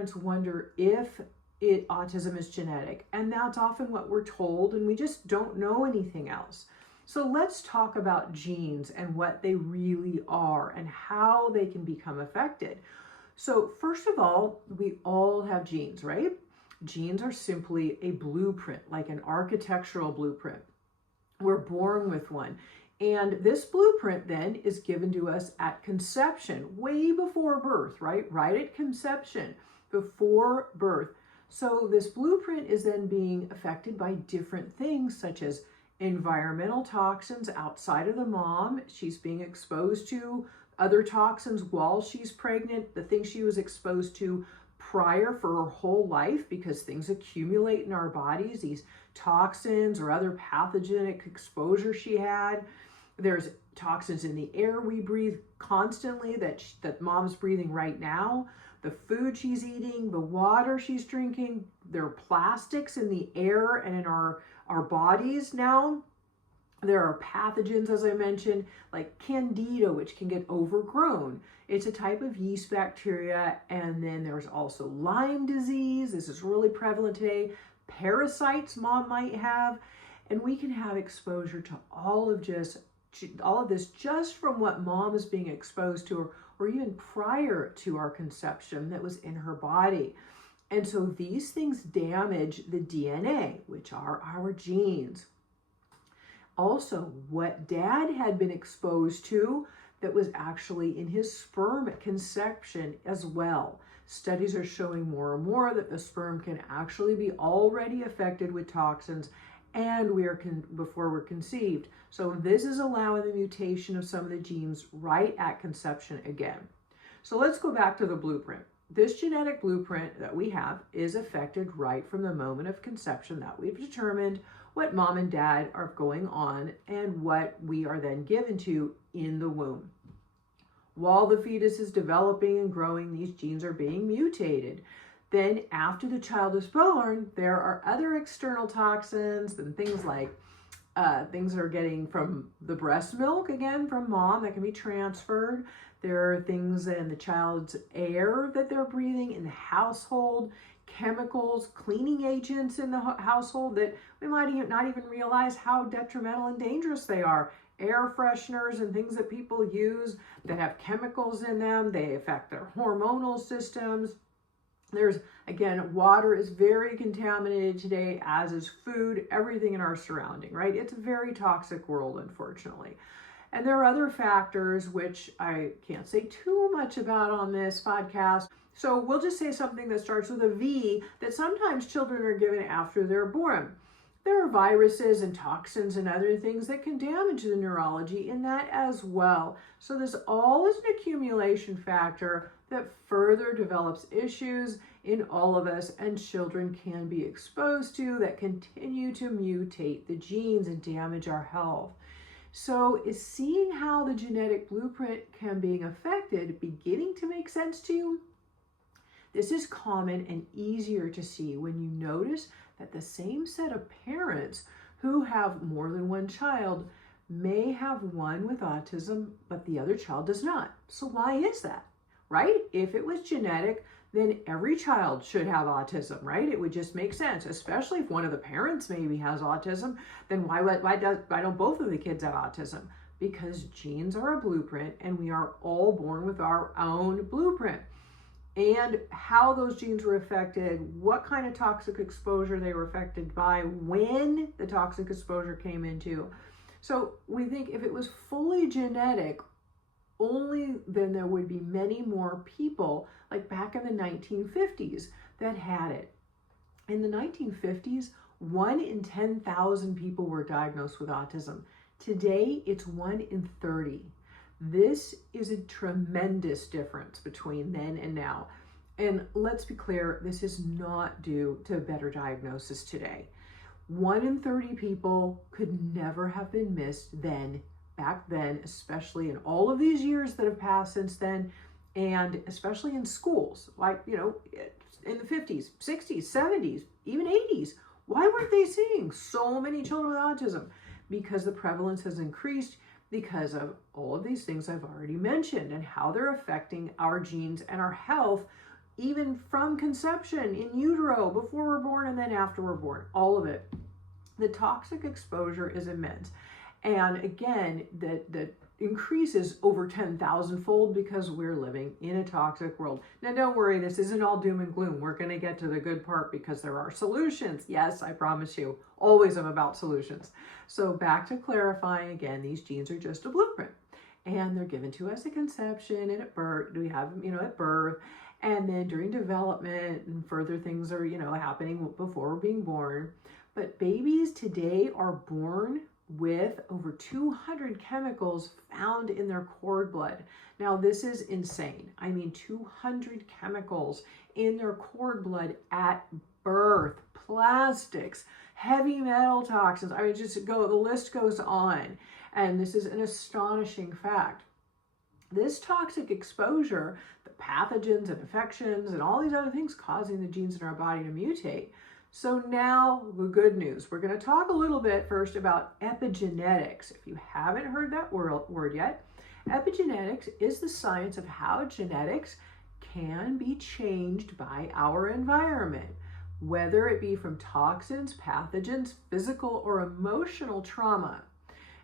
parents wonder if autism is genetic, and that's often what we're told, and we just don't know anything else. So let's talk about genes and what they really are and how they can become affected. So first of all, we all have genes, right? Genes are simply a blueprint, like an architectural blueprint. We're born with one. And this blueprint then is given to us at conception, way before birth, right? Right at conception, before birth. So this blueprint is then being affected by different things, such as environmental toxins outside of the mom. She's being exposed to other toxins while she's pregnant, the things she was exposed to prior for her whole life, because things accumulate in our bodies, these toxins or other pathogenic exposure she had. There's toxins in the air we breathe constantly that mom's breathing right now, the food she's eating, the water she's drinking. There are plastics in the air and in our bodies now. There are pathogens, as I mentioned, like candida, which can get overgrown. It's a type of yeast bacteria. And then there's also Lyme disease. This is really prevalent today. Parasites mom might have. And we can have exposure to all of this just from what mom is being exposed to, or even prior to our conception that was in her body. And so these things damage the DNA, which are our genes. Also, what dad had been exposed to that was actually in his sperm at conception as well. Studies are showing more and more that the sperm can actually be already affected with toxins and before we're conceived. So this is allowing the mutation of some of the genes right at conception again. So let's go back to the blueprint. This genetic blueprint that we have is affected right from the moment of conception that we've determined what mom and dad are going on and what we are then given to in the womb. While the fetus is developing and growing, these genes are being mutated. Then after the child is born, there are other external toxins and things like things that are getting from the breast milk, again, from mom, that can be transferred. There are things in the child's air that they're breathing, in the household, chemicals, cleaning agents in the household that we might not even realize how detrimental and dangerous they are. Air fresheners and things that people use that have chemicals in them, they affect their hormonal systems. There's, again, water is very contaminated today, as is food, everything in our surrounding, right? It's a very toxic world, unfortunately. And there are other factors which I can't say too much about on this podcast. So we'll just say something that starts with a V that sometimes children are given after they're born. There are viruses and toxins and other things that can damage the neurology in that as well. So this all is an accumulation factor that further develops issues in all of us, and children can be exposed to that continue to mutate the genes and damage our health. So is seeing how the genetic blueprint can be affected beginning to make sense to you? This is common and easier to see when you notice that the same set of parents who have more than one child may have one with autism, but the other child does not. So why is that, right? If it was genetic, then every child should have autism, right? It would just make sense, especially if one of the parents maybe has autism, then why don't both of the kids have autism? Because genes are a blueprint and we are all born with our own blueprint. And how those genes were affected, what kind of toxic exposure they were affected by, when the toxic exposure came into. So we think if it was fully genetic, only then there would be many more people, like back in the 1950s, that had it. In the 1950s, 1 in 10,000 people were diagnosed with autism. Today, it's 1 in 30. This is a tremendous difference between then and now. And let's be clear, this is not due to better diagnosis today. 1 in 30 people could never have been missed back then, especially in all of these years that have passed since then, and especially in schools, like, in the 50s, 60s, 70s, even 80s. Why weren't they seeing so many children with autism? Because the prevalence has increased, because of all of these things I've already mentioned and how they're affecting our genes and our health even from conception, in utero, before we're born, and then after we're born, all of it. The toxic exposure is immense. And again, the increase is over 10,000 fold because we're living in a toxic world. Now, don't worry, this isn't all doom and gloom. We're going to get to the good part because there are solutions. Yes, I promise you, always I'm about solutions. So back to clarifying again, these genes are just a blueprint. And they're given to us at conception and at birth. We have them, at birth. And then during development and further things are, happening before we're being born. But babies today are born with over 200 chemicals found in their cord blood. Now, this is insane. I mean, 200 chemicals in their cord blood at birth, plastics, heavy metal toxins. I mean, the list goes on. And this is an astonishing fact. This toxic exposure, the pathogens and infections and all these other things causing the genes in our body to mutate. So now the good news. We're going to talk a little bit first about epigenetics. If you haven't heard that word yet, epigenetics is the science of how genetics can be changed by our environment, whether it be from toxins, pathogens, physical or emotional trauma.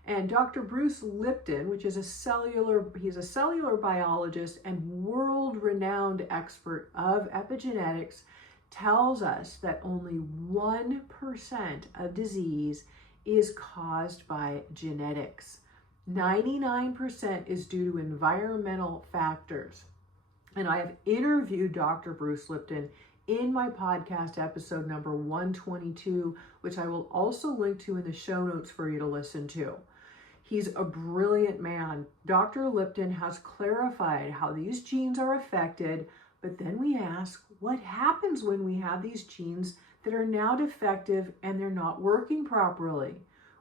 And Dr. Bruce Lipton, he's a cellular biologist and world-renowned expert of epigenetics, tells us that only 1% of disease is caused by genetics. 99% is due to environmental factors. And I have interviewed Dr. Bruce Lipton in my podcast episode number 122, which I will also link to in the show notes for you to listen to. He's a brilliant man. Dr. Lipton has clarified how these genes are affected, but then we ask, what happens when we have these genes that are now defective and they're not working properly?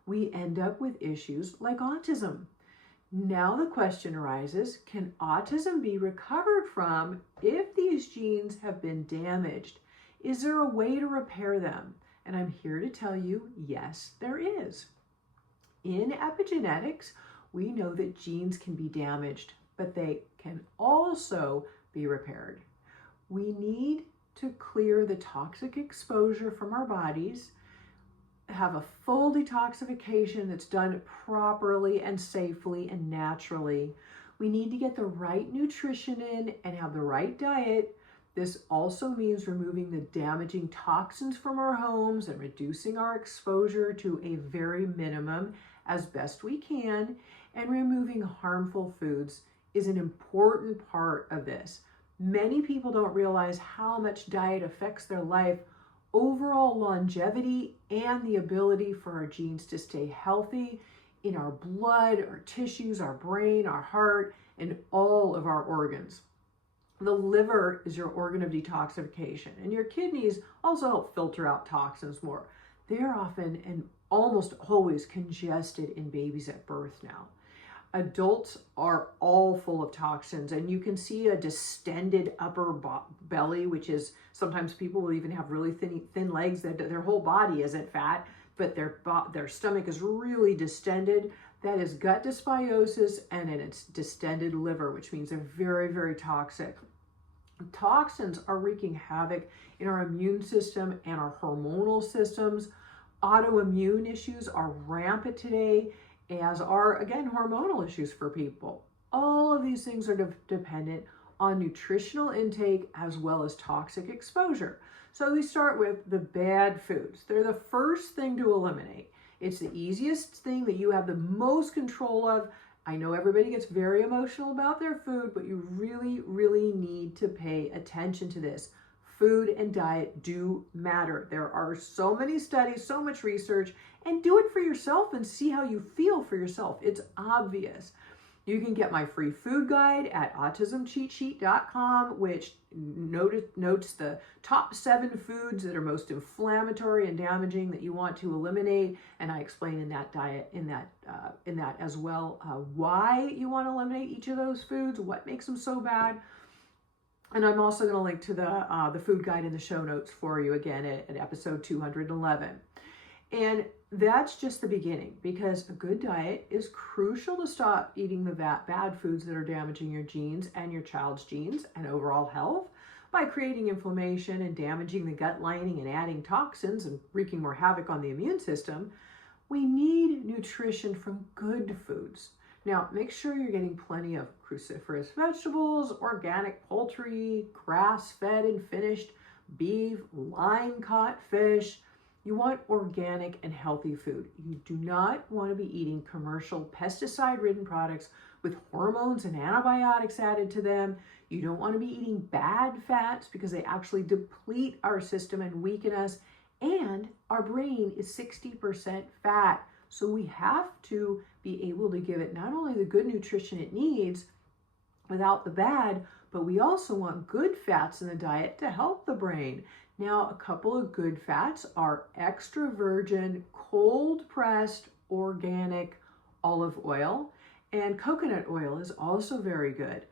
We end up with issues like autism. Now the question arises, can autism be recovered from if these genes have been damaged? Is there a way to repair them? And I'm here to tell you, yes, there is. In epigenetics, we know that genes can be damaged, but they can also be repaired. We need to clear the toxic exposure from our bodies, have a full detoxification that's done properly and safely and naturally. We need to get the right nutrition in and have the right diet. This also means removing the damaging toxins from our homes and reducing our exposure to a very minimum as best we can, and removing harmful foods is an important part of this. Many people don't realize how much diet affects their life, overall longevity, and the ability for our genes to stay healthy in our blood, our tissues, our brain, our heart, and all of our organs. The liver is your organ of detoxification, and your kidneys also help filter out toxins more. They're often and almost always congested in babies at birth now. Adults are all full of toxins, and you can see a distended upper belly, which is sometimes people will even have really thin legs that their whole body isn't fat, but their stomach is really distended. That is gut dysbiosis, and then it's distended liver, which means they're very, very toxic. Toxins are wreaking havoc in our immune system and our hormonal systems. Autoimmune issues are rampant today, as are, again, hormonal issues for people. All of these things are dependent on nutritional intake as well as toxic exposure. So we start with the bad foods. They're the first thing to eliminate. It's the easiest thing that you have the most control of. I know everybody gets very emotional about their food, but you really, really need to pay attention to this. Food and diet do matter. There are so many studies, so much research, and do it for yourself and see how you feel for yourself. It's obvious. You can get my free food guide at autismcheatsheet.com, which notes the top 7 foods that are most inflammatory and damaging that you want to eliminate. And I explain in that diet, in that as well, why you want to eliminate each of those foods, what makes them so bad. And I'm also going to link to the food guide in the show notes for you again at episode 211. And that's just the beginning, because a good diet is crucial to stop eating the bad foods that are damaging your genes and your child's genes and overall health. by creating inflammation and damaging the gut lining and adding toxins and wreaking more havoc on the immune system, we need nutrition from good foods. Now, make sure you're getting plenty of cruciferous vegetables, organic poultry, grass-fed and finished beef, line-caught fish. You want organic and healthy food. You do not want to be eating commercial pesticide-ridden products with hormones and antibiotics added to them. You don't want to be eating bad fats because they actually deplete our system and weaken us. And our brain is 60% fat. So we have to be able to give it not only the good nutrition it needs without the bad, but we also want good fats in the diet to help the brain. Now, a couple of good fats are extra virgin, cold pressed, organic olive oil, and coconut oil is also very good.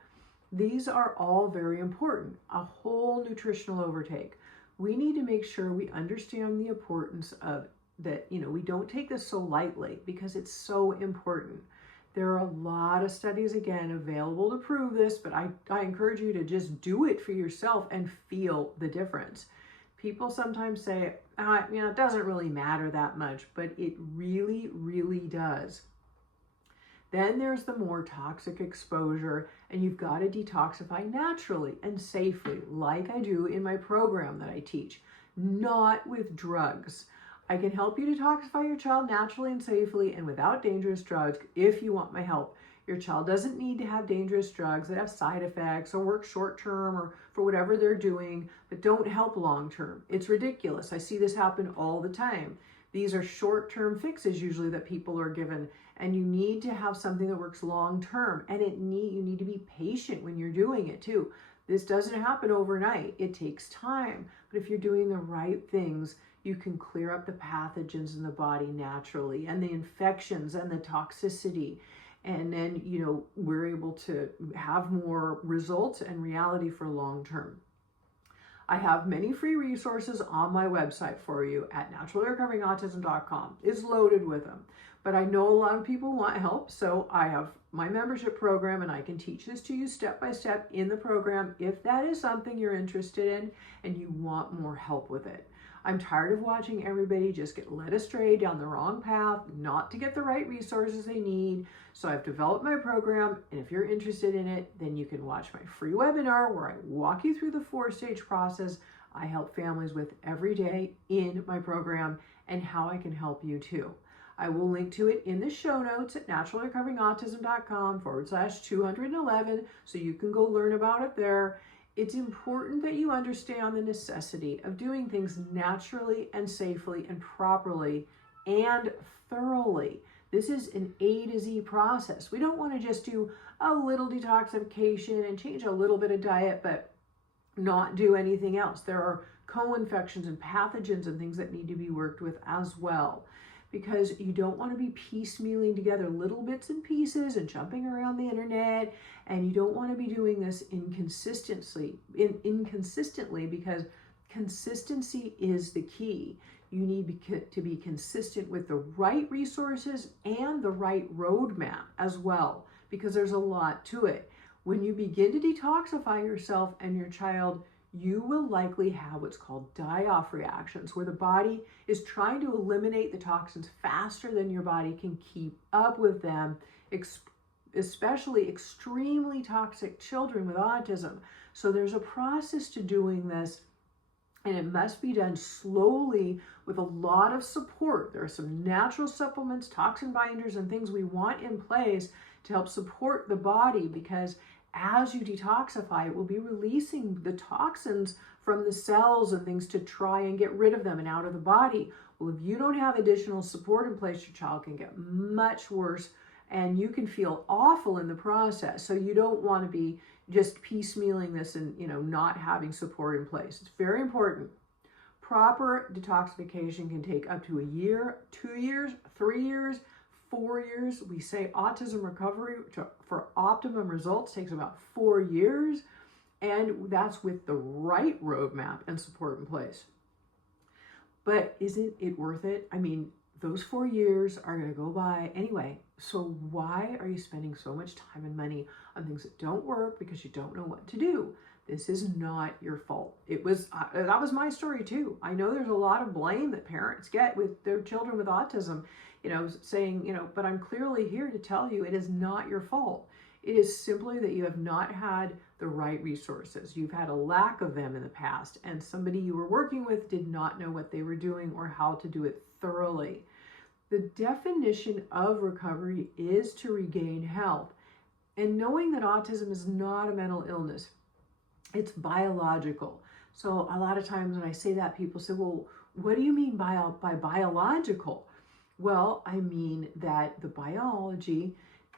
These are all very important. A whole nutritional overtake. We need to make sure we understand the importance of that, we don't take this so lightly because it's so important. There are a lot of studies, again, available to prove this, but I encourage you to just do it for yourself and feel the difference. People sometimes say, it doesn't really matter that much, but it really, really does. Then there's the more toxic exposure, and you've got to detoxify naturally and safely, like I do in my program that I teach, not with drugs. I can help you detoxify your child naturally and safely and without dangerous drugs if you want my help. Your child doesn't need to have dangerous drugs that have side effects or work short term or for whatever they're doing, but don't help long term. It's ridiculous. I see this happen all the time. These are short-term fixes usually that people are given, and you need to have something that works long-term, and you need to be patient when you're doing it too. This doesn't happen overnight. It takes time, but if you're doing the right things, you can clear up the pathogens in the body naturally and the infections and the toxicity. And then, we're able to have more results and reality for long term. I have many free resources on my website for you at naturallyrecoveringautism.com. It's loaded with them. But I know a lot of people want help, so I have my membership program, and I can teach this to you step by step in the program if that is something you're interested in and you want more help with it. I'm tired of watching everybody just get led astray down the wrong path, not to get the right resources they need. So I've developed my program, and if you're interested in it, then you can watch my free webinar where I walk you through the 4-stage process I help families with every day in my program and how I can help you too. I will link to it in the show notes at naturallyrecoveringautism.com/211 so you can go learn about it there. It's important that you understand the necessity of doing things naturally and safely and properly and thoroughly. This is an A to Z process. We don't want to just do a little detoxification and change a little bit of diet, but not do anything else. There are co-infections and pathogens and things that need to be worked with as well, because you don't want to be piecemealing together little bits and pieces and jumping around the internet, and you don't want to be doing this inconsistently because consistency is the key. You need to be consistent with the right resources and the right roadmap as well, because there's a lot to it. When you begin to detoxify yourself and your child, you will likely have what's called die-off reactions, where the body is trying to eliminate the toxins faster than your body can keep up with them, especially extremely toxic children with autism. So there's a process to doing this, and it must be done slowly with a lot of support. There are some natural supplements, toxin binders, and things we want in place to help support the body, because as you detoxify, it will be releasing the toxins from the cells and things to try and get rid of them and out of the body. Well, if you don't have additional support in place, your child can get much worse, and you can feel awful in the process. So you don't want to be just piecemealing this and not having support in place. It's very important. Proper detoxification can take up to a year, 2 years, 3 years, 4 years. We say autism recovery for optimum results takes about 4 years, and that's with the right roadmap and support in place. But isn't it worth it? I mean, those 4 years are going to go by anyway. So why are you spending so much time and money on things that don't work because you don't know what to do? This is not your fault. That was my story too. I know there's a lot of blame that parents get with their children with autism, saying, but I'm clearly here to tell you it is not your fault. It is simply that you have not had the right resources. You've had a lack of them in the past, and somebody you were working with did not know what they were doing or how to do it thoroughly. The definition of recovery is to regain health. And knowing that autism is not a mental illness, it's biological. So a lot of times when I say that, people say, well, what do you mean by biological? Well, I mean that the biology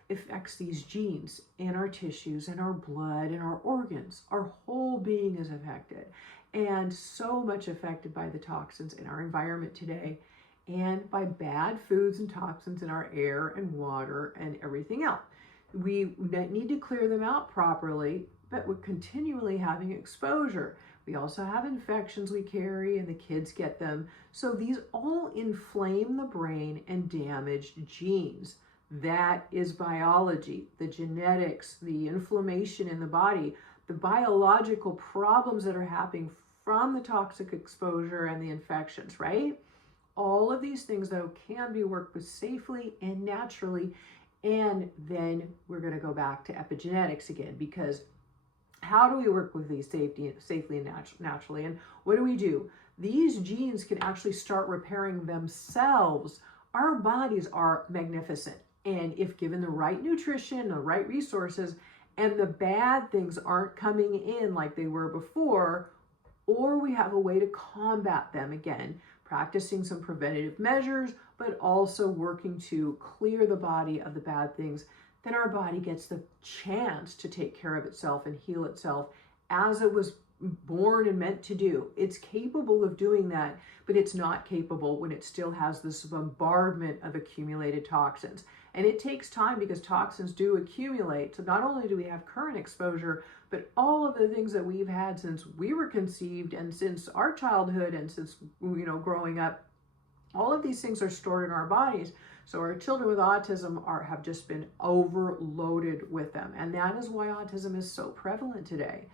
affects these genes in our tissues, in our blood, in our organs. Our whole being is affected, and so much affected by the toxins in our environment today, and by bad foods and toxins in our air and water and everything else. We need to clear them out properly, but we're continually having exposure. We also have infections we carry, and the kids get them. So these all inflame the brain and damage genes. That is biology, the genetics, the inflammation in the body, the biological problems that are happening from the toxic exposure and the infections, right? All of these things, though, can be worked with safely and naturally. And then we're going to go back to epigenetics again, because how do we work with these safely and naturally? And what do? These genes can actually start repairing themselves. Our bodies are magnificent. And if given the right nutrition, the right resources, and the bad things aren't coming in like they were before, or we have a way to combat them again, practicing some preventative measures, but also working to clear the body of the bad things, then our body gets the chance to take care of itself and heal itself as it was born and meant to do. It's capable of doing that, but it's not capable when it still has this bombardment of accumulated toxins. And it takes time, because toxins do accumulate. So not only do we have current exposure, but all of the things that we've had since we were conceived and since our childhood and since, growing up, all of these things are stored in our bodies. So our children with autism have just been overloaded with them. And that is why autism is so prevalent today.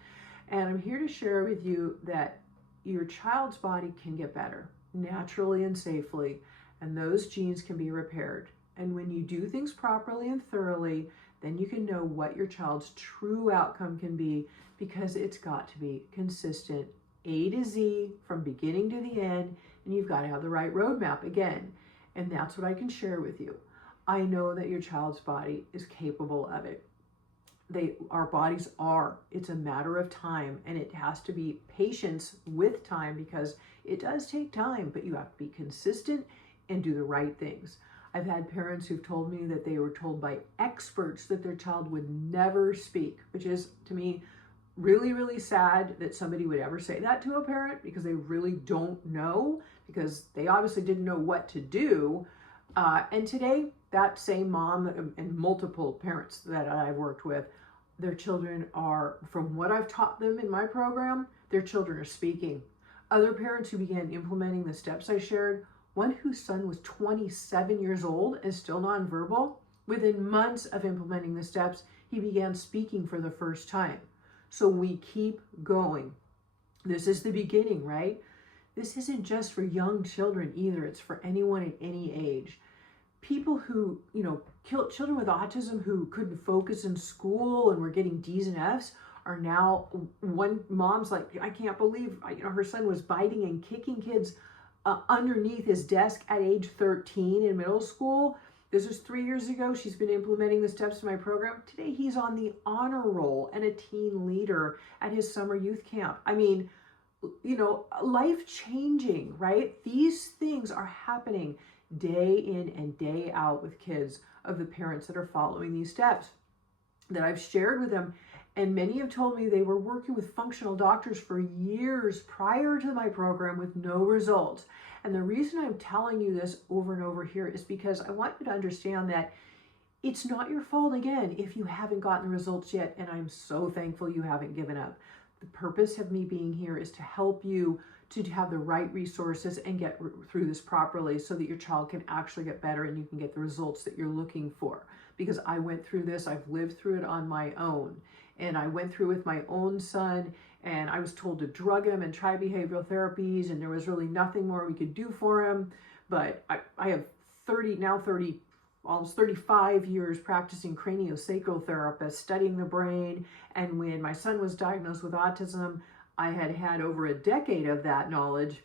And I'm here to share with you that your child's body can get better naturally and safely, and those genes can be repaired. And when you do things properly and thoroughly, then you can know what your child's true outcome can be, because it's got to be consistent, A to Z, from beginning to the end, and you've got to have the right roadmap again. And that's what I can share with you. I know that your child's body is capable of it. Our bodies are. It's a matter of time, and it has to be patience with time, because it does take time, but you have to be consistent and do the right things. I've had parents who've told me that they were told by experts that their child would never speak, which is, to me, really, really sad that somebody would ever say that to a parent, because they really don't know, because they obviously didn't know what to do. And today, that same mom and multiple parents that I've worked with, their children are, from what I've taught them in my program, their children are speaking. Other parents who began implementing the steps I shared, one whose son was 27 years old and still nonverbal, within months of implementing the steps, he began speaking for the first time. So we keep going. This is the beginning, right? This isn't just for young children either. It's for anyone at any age. People who, children with autism who couldn't focus in school and were getting D's and F's are now, one mom's like, I can't believe, her son was biting and kicking kids underneath his desk at age 13 in middle school. This was 3 years ago. She's been implementing the steps in my program. Today, he's on the honor roll and a teen leader at his summer youth camp. I mean, life changing, right? These things are happening day in and day out with kids of the parents that are following these steps that I've shared with them. And many have told me they were working with functional doctors for years prior to my program with no results. And the reason I'm telling you this over and over here is because I want you to understand that it's not your fault, again, if you haven't gotten the results yet. And I'm so thankful you haven't given up. The purpose of me being here is to help you to have the right resources and get through this properly, so that your child can actually get better and you can get the results that you're looking for. Because I went through this, I've lived through it on my own. And I went through with my own son, and I was told to drug him and try behavioral therapies, and there was really nothing more we could do for him. But I have 30, almost 35 years practicing craniosacral therapist, studying the brain. And when my son was diagnosed with autism, I had had over a decade of that knowledge.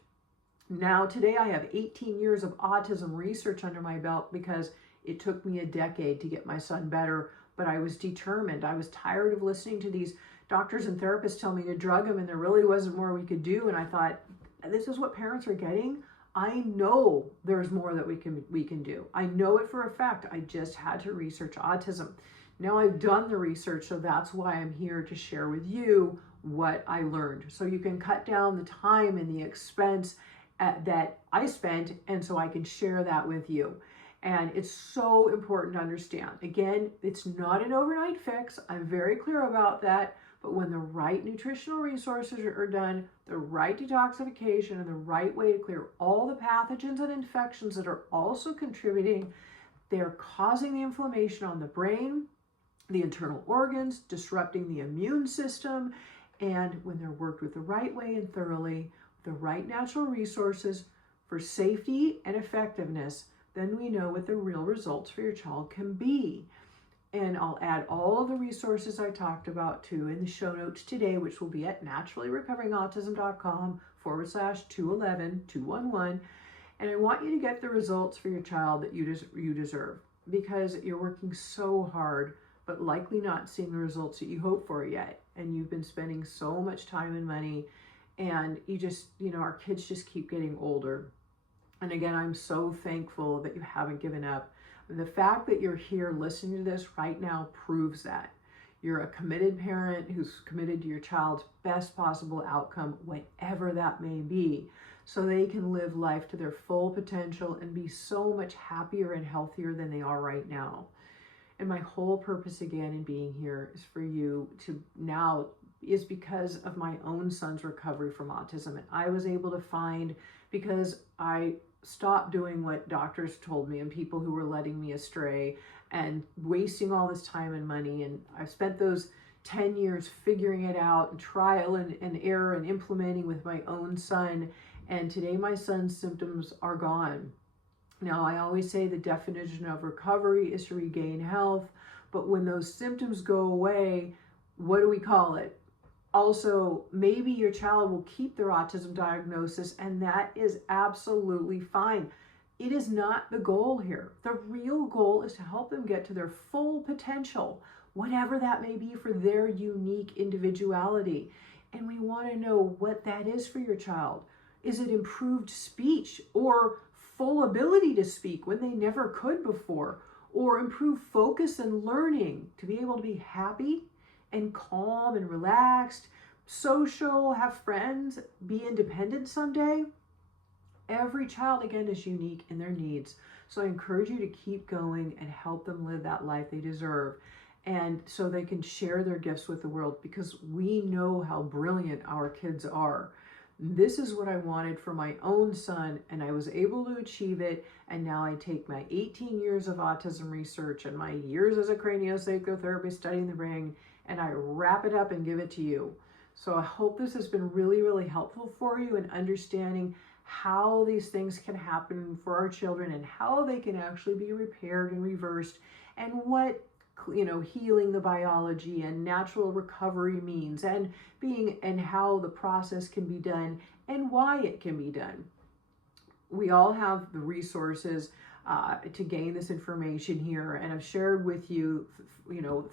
Now, today I have 18 years of autism research under my belt because it took me a decade to get my son better, but I was determined. I was tired of listening to these doctors and therapists tell me to drug him, and there really wasn't more we could do. And I thought, this is what parents are getting? I know there's more that we can do. I know it for a fact. I just had to research autism. Now I've done the research, so that's why I'm here to share with you what I learned. So you can cut down the time and the expense that I spent, and so I can share that with you. And it's so important to understand. Again, it's not an overnight fix. I'm very clear about that. But when the right nutritional resources are done, the right detoxification, and the right way to clear all the pathogens and infections that are also contributing, they're causing the inflammation on the brain, the internal organs, disrupting the immune system. And when they're worked with the right way and thoroughly, the right natural resources for safety and effectiveness, then we know what the real results for your child can be. And I'll add all of the resources I talked about too in the show notes today, which will be at naturallyrecoveringautism.com/211-211. And I want you to get the results for your child that you deserve, because you're working so hard, but likely not seeing the results that you hope for yet. And you've been spending so much time and money, and our kids just keep getting older. And again, I'm so thankful that you haven't given up. The fact that you're here listening to this right now proves that. You're a committed parent who's committed to your child's best possible outcome, whatever that may be, so they can live life to their full potential and be so much happier and healthier than they are right now. And my whole purpose again in being here is for you to now is because of my own son's recovery from autism. And I was able to find, because I stopped doing what doctors told me and people who were letting me astray and wasting all this time and money. And I've spent those 10 years figuring it out and trial and error and implementing with my own son. And today my son's symptoms are gone. Now, I always say the definition of recovery is to regain health, but when those symptoms go away, what do we call it? Also, maybe your child will keep their autism diagnosis, and that is absolutely fine. It is not the goal here. The real goal is to help them get to their full potential, whatever that may be for their unique individuality. And we want to know what that is for your child. Is it improved speech or full ability to speak when they never could before? Or improved focus and learning to be able to be happy and calm and relaxed, social, have friends, be independent someday? Every child, again, is unique in their needs. So I encourage you to keep going and help them live that life they deserve. And so they can share their gifts with the world, because we know how brilliant our kids are. This is what I wanted for my own son, and I was able to achieve it. And now I take my 18 years of autism research and my years as a craniosacral therapist studying the brain, and I wrap it up and give it to you. So I hope this has been really, really helpful for you in understanding how these things can happen for our children and how they can actually be repaired and reversed, and what healing the biology and natural recovery means, and how the process can be done and why it can be done. We all have the resources to gain this information here, and I've shared with you,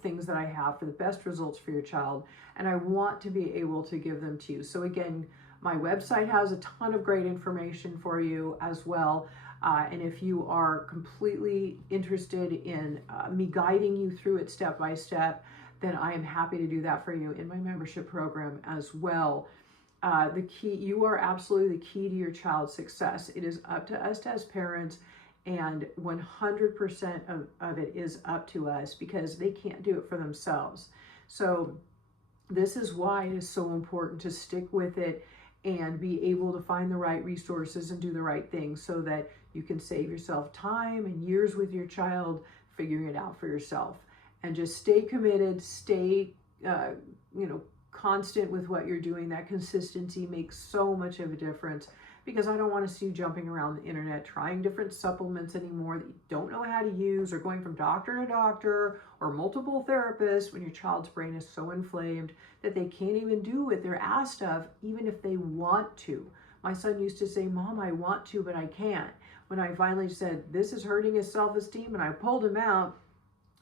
things that I have for the best results for your child, and I want to be able to give them to you. So again, my website has a ton of great information for you as well. And if you are completely interested in me guiding you through it step by step, then I am happy to do that for you in my membership program as well. You are absolutely the key to your child's success. It is up to us as parents, and 100% of it is up to us, because they can't do it for themselves. So this is why it is so important to stick with it and be able to find the right resources and do the right things, so that you can save yourself time and years with your child figuring it out for yourself. And just stay committed, stay you know, constant with what you're doing. That consistency makes so much of a difference, because I don't want to see you jumping around the internet trying different supplements anymore that you don't know how to use, or going from doctor to doctor or multiple therapists when your child's brain is so inflamed that they can't even do what they're asked of, even if they want to. My son used to say, Mom, I want to, but I can't. When I finally said, this is hurting his self-esteem, and I pulled him out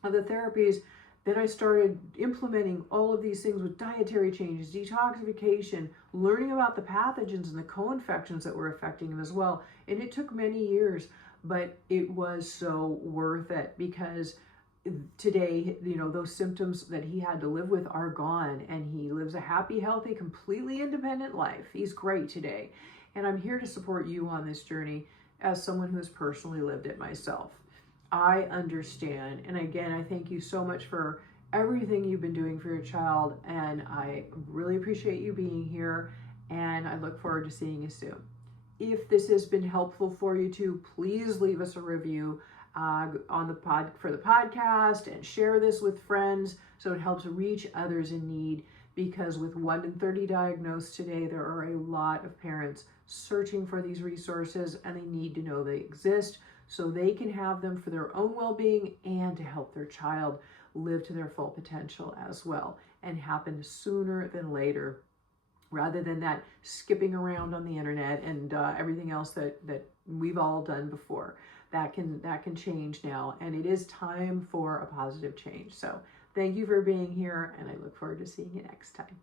of the therapies, then I started implementing all of these things with dietary changes, detoxification, learning about the pathogens and the co-infections that were affecting him as well. And it took many years, but it was so worth it, because today, you know, those symptoms that he had to live with are gone, and he lives a happy, healthy, completely independent life. He's great today. And I'm here to support you on this journey as someone who has personally lived it myself. I understand. And again, I thank you so much for everything you've been doing for your child. And I really appreciate you being here. And I look forward to seeing you soon. If this has been helpful for you too, please leave us a review on the for the podcast, and share this with friends so it helps reach others in need. Because with 1 in 30 diagnosed today, there are a lot of parents searching for these resources, and they need to know they exist so they can have them for their own well-being and to help their child live to their full potential as well, and happen sooner than later, rather than that skipping around on the internet and everything else that we've all done before. That can change now, and it is time for a positive change. So thank you for being here, and I look forward to seeing you next time.